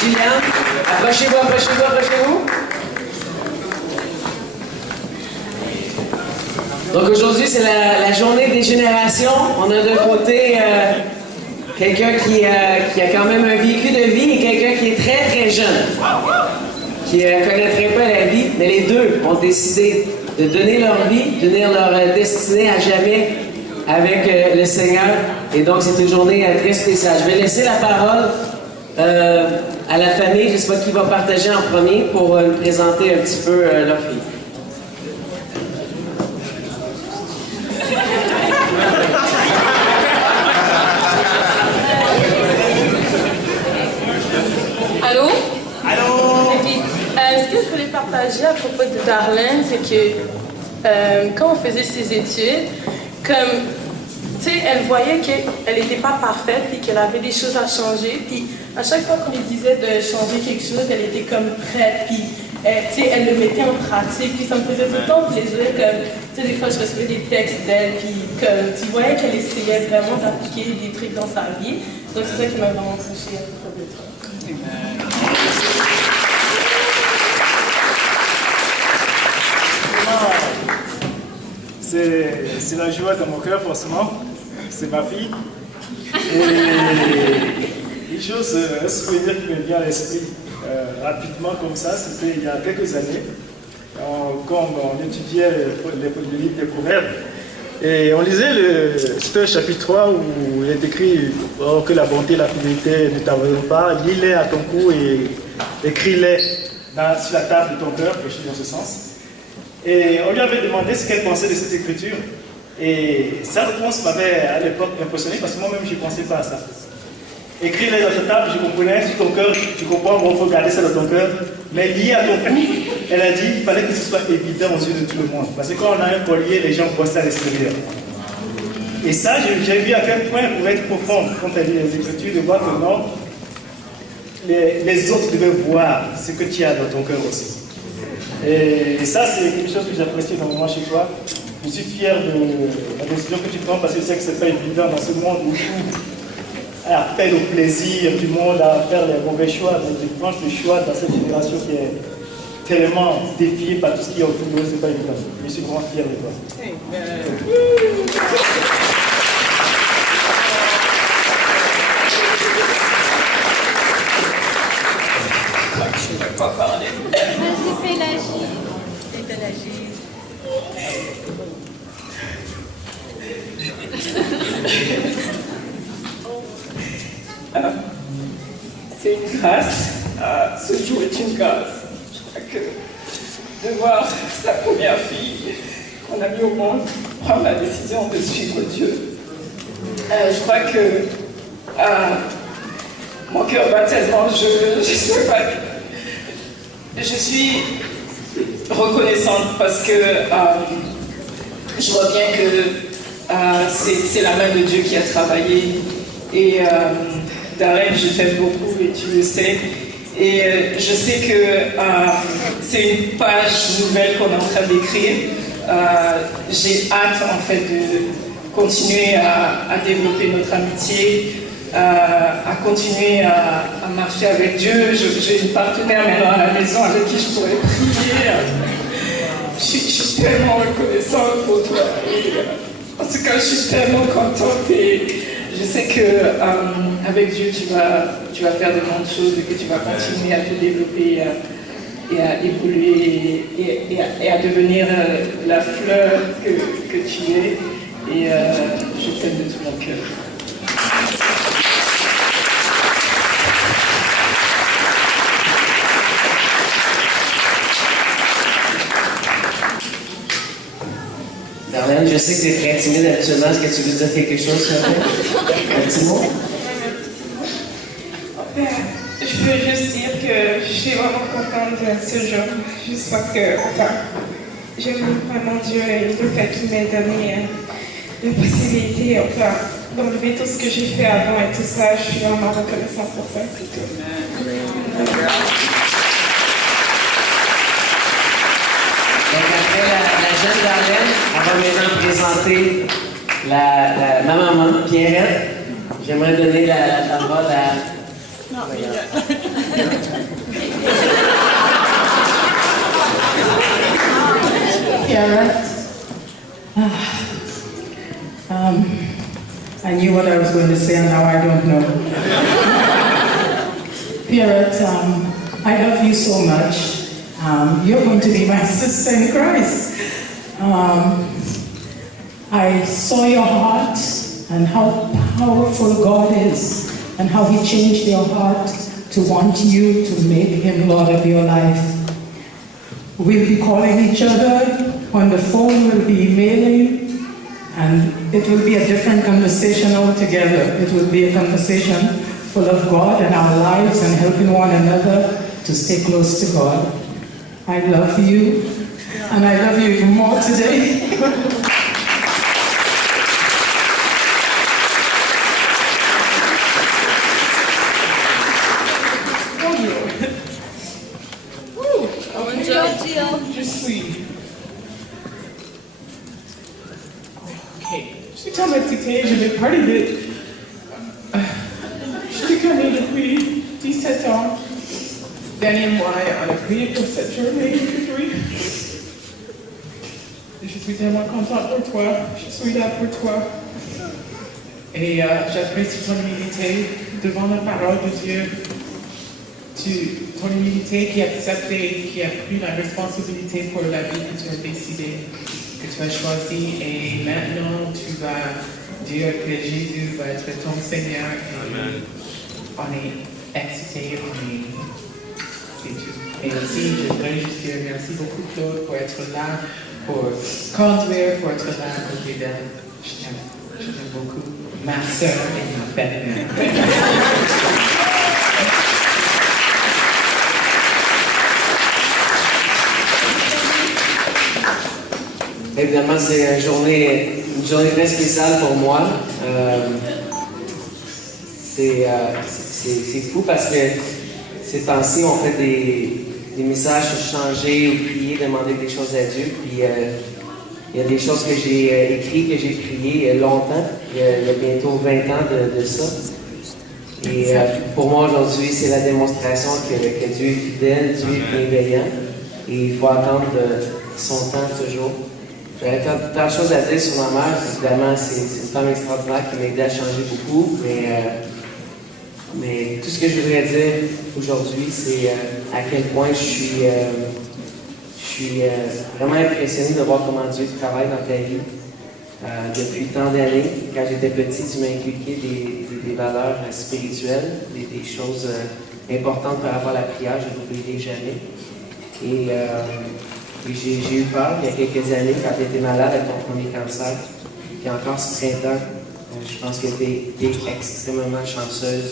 Gillian. Approchez-vous, approchez-vous, approchez-vous. Donc aujourd'hui, c'est la journée des générations. On a d'un côté quelqu'un qui a quand même un vécu de vie et quelqu'un qui est très très jeune, qui ne connaîtrait pas la vie, mais les deux ont décidé de donner leur vie, de donner leur destinée à jamais avec le Seigneur. Et donc c'est une journée très spéciale. Je vais laisser la parole à la famille. Je ne sais pas qui va partager en premier pour me présenter un petit peu leur fille. Allô? Allô? Et puis, ce que je voulais partager à propos de Darlene, c'est que quand on faisait ses études, comme, tu sais, elle voyait qu'elle n'était pas parfaite et qu'elle avait des choses à changer. Puis, à chaque fois qu'on lui disait de changer quelque chose, elle était comme prête. Puis, tu sais, elle le mettait en pratique. Puis, ça me faisait tout le temps plaisir. Comme, tu sais, des fois, je recevais des textes d'elle. Puis, comme, tu voyais qu'elle essayait vraiment d'appliquer des trucs dans sa vie. Donc, c'est ça qui m'a vraiment touchée à propos de toi. C'est la joie dans mon cœur, forcément. C'est ma fille. Et une chose, un souvenir qui me vient à l'esprit rapidement comme ça, c'était il y a quelques années, quand on étudiait les livres des Proverbes. Et on lisait c'était le chapitre 3 où il est écrit oh, que la bonté et la fidélité ne t'abandonnent pas, lis-les à ton cou et écris-les sur la table de ton cœur, quelque chose dans ce sens. Et on lui avait demandé ce qu'elle pensait de cette écriture. Et sa réponse m'avait à l'époque impressionné parce que moi-même je ne pensais pas à ça. Écris-les dans ta table, je comprenais, sur ton cœur, tu comprends, bon, il faut garder ça dans ton cœur. Mais lié à ton cou, elle a dit qu'il fallait que ce soit évident aux yeux de tout le monde. Parce que quand on a un collier, les gens voient ça à l'extérieur. Et ça, j'ai vu à quel point elle pouvait être profonde quand elle lit les Écritures, de voir que non, les autres devaient voir ce que tu as dans ton cœur aussi. Et ça, c'est quelque chose que j'apprécie énormément chez toi. Je suis fier de la décision que tu prends parce que je sais que ce n'est pas évident dans ce monde où tout appelle au plaisir du monde à faire les mauvais choix. Donc, je pense que le choix dans cette génération qui est tellement défiée par tout ce qui est autour de nous, ce n'est pas évident. Je suis vraiment fier de toi. Je ne peux pas parler. Vas-y, Pélagie. C'est Pélagie. C'est une grâce. Ce jour est une grâce. Je crois que de voir sa première fille qu'on a mis au monde prendre la décision de suivre Dieu. Je crois que mon cœur bat tellement, je sais pas. Je suis reconnaissante parce que je vois bien que c'est la main de Dieu qui a travaillé. Et Darlene, je t'aime beaucoup et tu le sais. Et je sais que c'est une page nouvelle qu'on est en train d'écrire. J'ai hâte en fait de continuer à développer notre amitié. À continuer à marcher avec Dieu. J'ai une partenaire maintenant à la maison avec qui je pourrais prier. Je suis tellement reconnaissante pour toi. En tout cas, je suis tellement contente et je sais qu'avec Dieu, tu vas faire de grandes choses et que tu vas continuer à te développer et à évoluer et à devenir la fleur que tu es. Et je t'aime de tout mon cœur. Darlene, je sais que tu es très timide habituellement. Est-ce que tu veux dire quelque chose sur elle? Un petit mot? Je peux juste dire que je suis vraiment contente de ce jour, juste parce que j'aime vraiment Dieu et le fait qu'il m'ait donné la possibilité d'enlever tout ce que j'ai fait avant et tout ça. Je suis vraiment reconnaissante pour ça, c'est tout. Donc après la jeune Darlene, elle va maintenant présenter ma maman, Pierrette. J'aimerais donner la parole à... Non, Pierrette, I knew what I was going to say and now I don't know. Pierrette, I love you so much. You're going to be my sister in Christ. I saw your heart and how powerful God is and how He changed your heart to want you to make Him Lord of your life. We'll be calling each other on the phone, we'll be emailing, and it will be a different conversation altogether. It will be a conversation full of God and our lives and helping one another to stay close to God. I love you, and I love you even more today. Je suis. Ok. Je suis tellement excitée, je vais parler vite. Je suis connue depuis 17 ans. Dernier mois, on a prié pour cette journée aujourd'hui. Je suis tellement contente pour toi. Je suis là pour toi. Et j'apprécie ton humilité devant la parole de Dieu. Ton humilité qui a accepté, qui a pris la responsabilité pour la vie que tu as décidé, que tu as choisi. Et maintenant, tu vas dire que Jésus va être ton Seigneur. Amen. On est excités, c'est tout. Et aussi, je voudrais juste dire merci beaucoup, Claude, pour être là, pour conduire, pour être là à côté d'elle. Je t'aime beaucoup. Ma soeur et ma belle-mère. Évidemment, c'est une journée très spéciale pour moi. C'est fou parce que ces temps-ci, on fait des messages sur changer ou prier, demander des choses à Dieu. Puis il y a des choses que j'ai écrites, que j'ai priées il y a longtemps. Il y a bientôt 20 ans de ça. Et pour moi, aujourd'hui, c'est la démonstration que Dieu est fidèle, Dieu est bienveillant. Et il faut attendre son temps toujours. J'avais tant de choses à dire sur ma mère. Évidemment, c'est une femme extraordinaire qui m'a aidé à changer beaucoup. Mais tout ce que je voudrais dire aujourd'hui, c'est à quel point je suis vraiment impressionné de voir comment Dieu travaille dans ta vie. Depuis tant d'années, quand j'étais petit, tu m'as inculqué des valeurs spirituelles, des choses importantes par rapport à la prière. Je ne l'oublierai jamais. Et j'ai eu peur il y a quelques années quand tu étais malade avec ton premier cancer. Puis encore ce printemps, je pense que tu es extrêmement chanceuse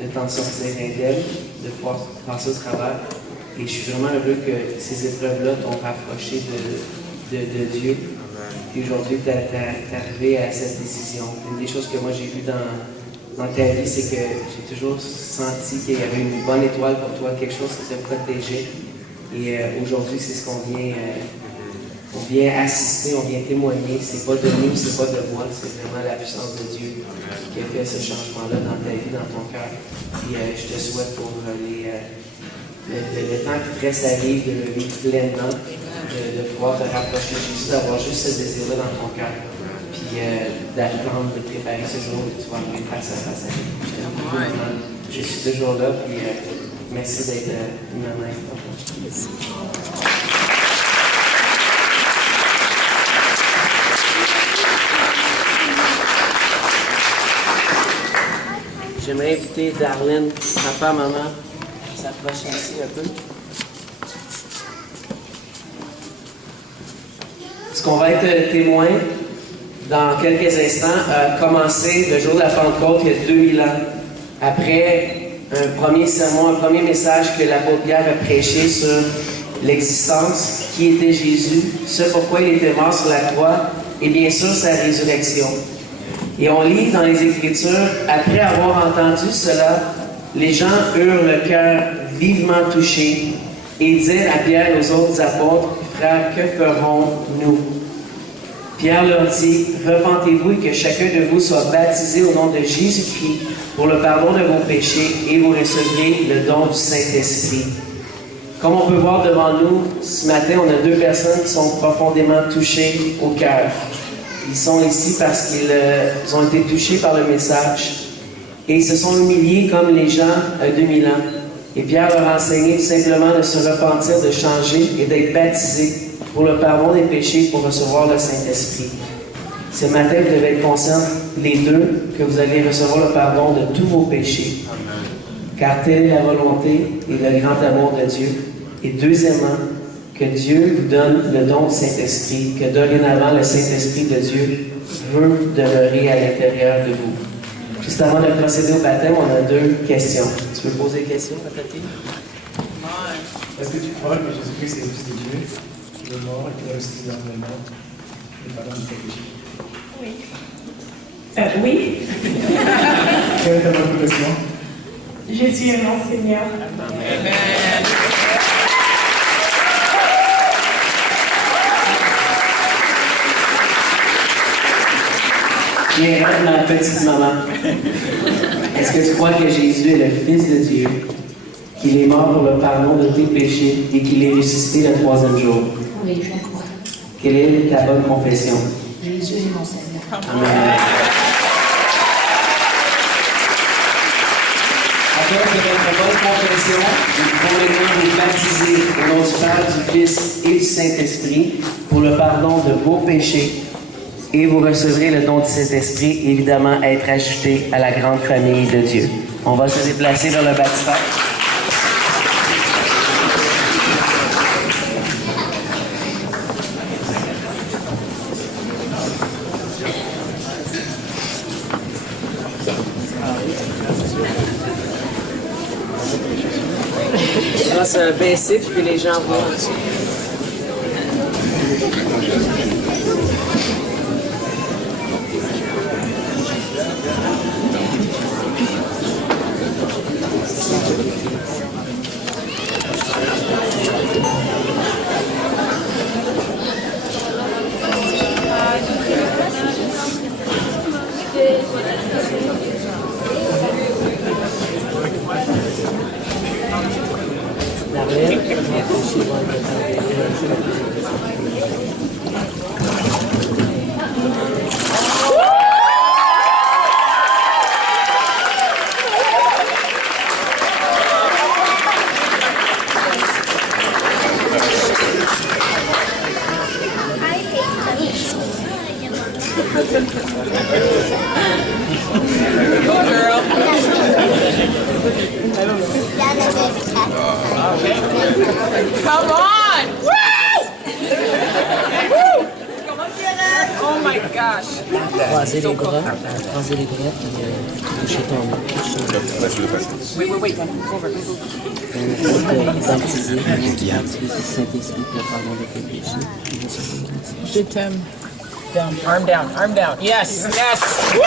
de t'en sortir indemne, de pouvoir passer au travers. Et je suis vraiment heureux que ces épreuves-là t'ont rapproché de Dieu. Puis aujourd'hui, tu es arrivé à cette décision. Une des choses que moi j'ai vues dans ta vie, c'est que j'ai toujours senti qu'il y avait une bonne étoile pour toi, quelque chose qui te protégeait. Et aujourd'hui, c'est ce qu'on vient assister, on vient témoigner. C'est pas de nous, c'est pas de moi, c'est vraiment la puissance de Dieu qui a fait ce changement-là dans ta vie, dans ton cœur. Et je te souhaite pour le temps qui te reste à vivre, de le vivre pleinement, de pouvoir te rapprocher de Jésus, d'avoir juste ce désir-là dans ton cœur. Puis d'attendre, de préparer ce jour où tu vas arriver face à lui. Je suis toujours là, puis merci d'être une maman importante. J'aimerais inviter Darlene, papa, maman, à s'approcher ici un peu. Ce qu'on va être témoin dans quelques instants a commencé le jour de la Pentecôte il y a 2000 ans. Après un premier sermon, un premier message que l'apôtre Pierre a prêché sur l'existence, qui était Jésus, ce pourquoi il était mort sur la croix, et bien sûr sa résurrection. Et on lit dans les Écritures, après avoir entendu cela, les gens eurent le cœur vivement touché et dirent à Pierre et aux autres apôtres, « Frères, que ferons-nous » Pierre leur dit, repentez-vous et que chacun de vous soit baptisé au nom de Jésus-Christ pour le pardon de vos péchés et vous recevrez le don du Saint-Esprit. Comme on peut voir devant nous, ce matin, on a deux personnes qui sont profondément touchées au cœur. Ils sont ici parce qu'ils ont été touchés par le message et ils se sont humiliés comme les gens à 2000 ans. Et Pierre leur a enseigné tout simplement de se repentir, de changer et d'être baptisés pour le pardon des péchés, pour recevoir le Saint-Esprit. Ce matin, vous devez être conscients, les deux, que vous allez recevoir le pardon de tous vos péchés. Car telle est la volonté et le grand amour de Dieu. Et deuxièmement, que Dieu vous donne le don du Saint-Esprit, que dorénavant, le Saint-Esprit de Dieu veut demeurer à l'intérieur de vous. Juste avant de procéder au baptême, on a deux questions. Tu veux poser des questions à ta fille? Est-ce que tu crois que Jésus-Christ est le Fils de Dieu, qui est mort et qui est ressuscité dans le monde, et pardon de tes péchés? Oui. Oui. Quelle est ta profession? Je suis un enseignant. Viens, rentre ma petite maman. Est-ce que tu crois que Jésus est le Fils de Dieu, qu'il est mort pour le pardon de tes péchés et qu'il est ressuscité le troisième jour? Oui, je crois. Quelle est ta bonne confession? Jésus est mon Seigneur. Amen. Après votre bonne confession, nous pouvons maintenant vous baptiser au nom du Père, du Fils et du Saint-Esprit pour le pardon de vos péchés. Et vous recevrez le don du Saint-Esprit, évidemment, être ajouté à la grande famille de Dieu. On va se déplacer vers le baptistère. On va se baisser puis que les gens voient. Come on! Woo! Woo! Oh my gosh! Croisez les bras, puis touchez ton nom. Wait, wait, wait. Baptisé, du Saint-Esprit pour le pardon de tes péchés. Je t'aime. Down, arm down, arm down. Yes, yes. Woo!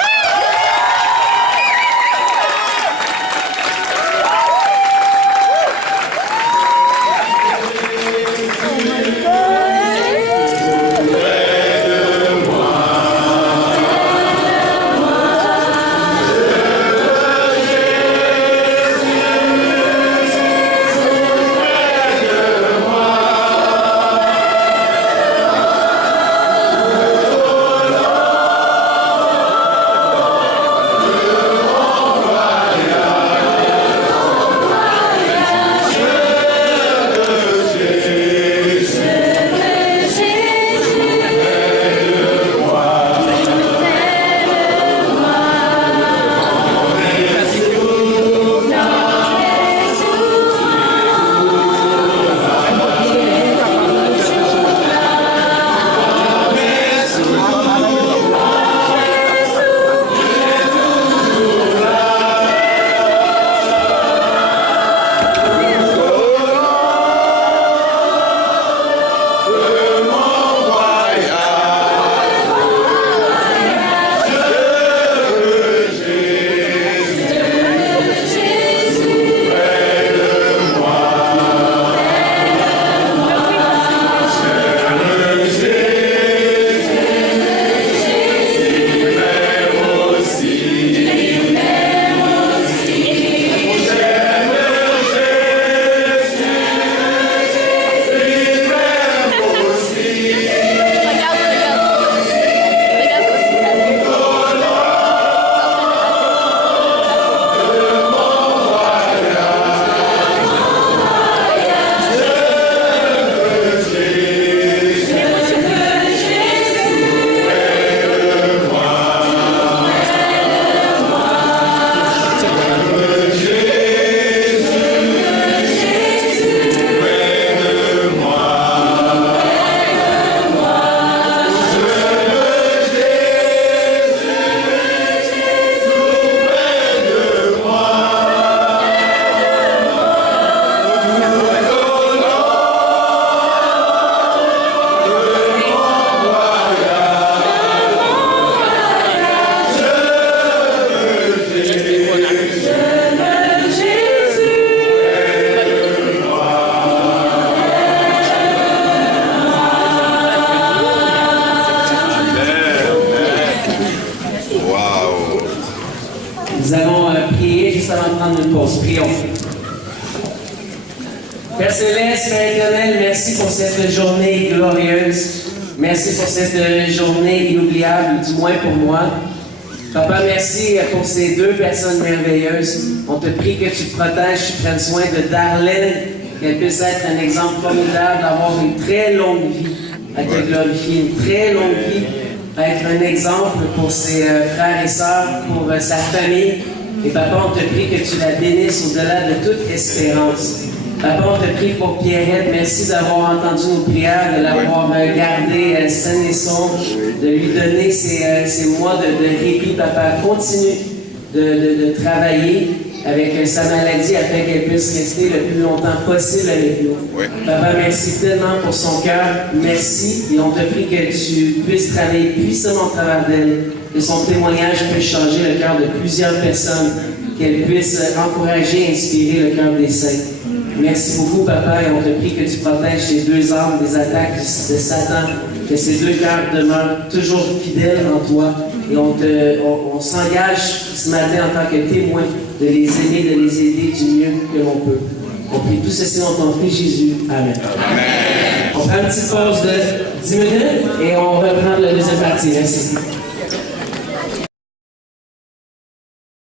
Père Céleste, Père éternel, merci pour cette journée glorieuse. Merci pour cette journée inoubliable, du moins pour moi. Papa, merci pour ces deux personnes merveilleuses. On te prie que tu protèges, tu prennes soin de Darlene, qu'elle puisse être un exemple formidable, d'avoir une très longue vie à te glorifier, une très longue vie, à être un exemple pour ses frères et sœurs, pour sa famille. Et papa, on te prie que tu la bénisses au-delà de toute espérance. Papa, on te prie pour Pierrette. Merci d'avoir entendu nos prières, de l'avoir gardée saine et sauve, de lui donner ces mois de répit. Papa, continue de travailler avec sa maladie afin qu'elle puisse rester le plus longtemps possible avec nous. Papa, merci tellement pour son cœur. Merci. Et on te prie que tu puisses travailler puissamment au travers d'elle, que son témoignage puisse changer le cœur de plusieurs personnes, qu'elle puisse encourager et inspirer le cœur des saints. Merci beaucoup, Papa, et on te prie que tu protèges ces deux armes des attaques de Satan, que ces deux cœurs demeurent toujours fidèles en toi. Et on s'engage ce matin en tant que témoin de les aimer, de les aider du mieux que l'on peut. On prie tout ceci dans ton Fils Jésus. Amen. Amen. On prend une petite pause de 10 minutes et on reprend la deuxième partie. Merci.